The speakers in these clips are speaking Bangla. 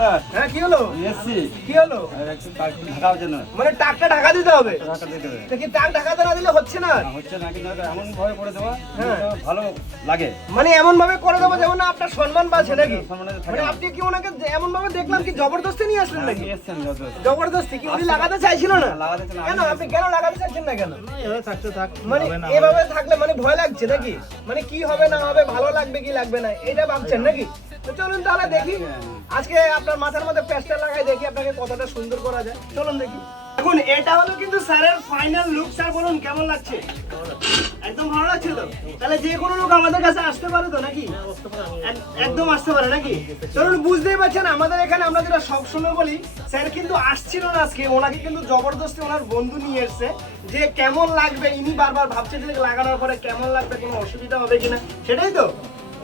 দোকানদার। হ্যাঁ কি হলো? এসছি। কি হলো? একটু ঢাকার জন্য। মানে টাকটা ঢাকা দিতে হবে? ঢাকা দিতে হবে। দেখি টাক ঢাকাতে না দিলে হচ্ছে না। হচ্ছে না, কিন্তু এমন ভাবে করে দেওয়া হ্যাঁ। ভালো লাগে। মানে এমন ভাবে করে দেবো যেমন না আপনার সম্মান বাড়ছে নাকি? সম্মানে থাকে। মানে আপনি কি ওনাকে এমন ভাবে দেখলাম কি জবরদস্তি নিয়ে আসলেন নাকি? এসছেন যত। জবরদস্তি কি উনি লাগাতে চাইছিল না? লাগাতে চাই না, কেন আমি- আপনি কেন লাগাতে চাইছেন না কেন? এভাবে থাকতে থাক, মানে হবে না, এভাবে থাকলে মানে ভয় লাগছে নাকি? মানে কি হবে না হবে, ভালো লাগবে কি লাগবে না, এটা ভাবছেন নাকি? তো চলুন তাহলে দেখি আজকে আপনার মাথার মধ্যে পেস্টটা লাগাই, দেখি আপনাকে কতটা সুন্দর করা যায়। চলুন দেখি। এখন এটা হলো কিন্তু স্যারের ফাইনাল লুক। স্যার বলুন কেমন লাগছে? একদম ভালো লাগছে তো? তাহলে যে কোনো লোক আমাদের কাছে আসতে পারে তো নাকি? একদম আসতে পারে নাকি? চলুন, বুঝতেই পারছেন আমাদের এখানে আমরা যেটা সবসময় বলি, স্যার কিন্তু আসছিল না আজকে, ওনাকে কিন্তু জবরদস্তি ওনার বন্ধু নিয়ে এসছে যে কেমন লাগবে, ইনি বারবার ভাবছে যে লাগানোর পরে কেমন লাগবে, কোনো অসুবিধা হবে কিনা, সেটাই তো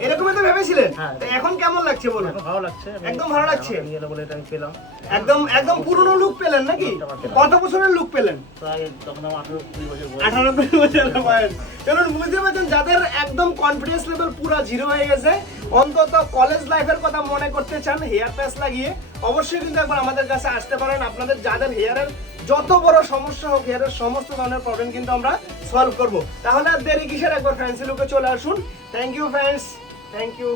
এরকমই তো ভেবেছিলেন। হ্যাঁ। তো এখন কেমন লাগছে বলুন? এখন ভালো লাগছে, একদম ভালো লাগছে। নিয়ে এলো বলে এটা আমি পেলাম। একদম একদম পুরনো লুক পেলেন নাকি? কত বছরের লুক পেলেন? প্রায় তখন আমার 18-20 বছর বয়স। 18 বছরের বয়স। চলুন, বুঝতে পারছেন যাদের একদম কনফিডেন্স লেভেল পুরো জিরো হয়ে গেছে, অন্তত কলেজ লাইফের কথা মনে করতে চান হেয়ার প্যাচ লাগিয়ে, অবশ্যই কিন্তু একবার আমাদের কাছে আসতে পারেন। আপনাদের যাদের হেয়ারের যত বড় সমস্যা হোক, হেয়ারের সমস্ত ধরনের প্রবলেম কিন্তু আমরা সলভ করব। তাহলে আর দেরি কিসের, একবার ফ্যান্সি লুকে চলে আসুন। Thank you friends, thank you.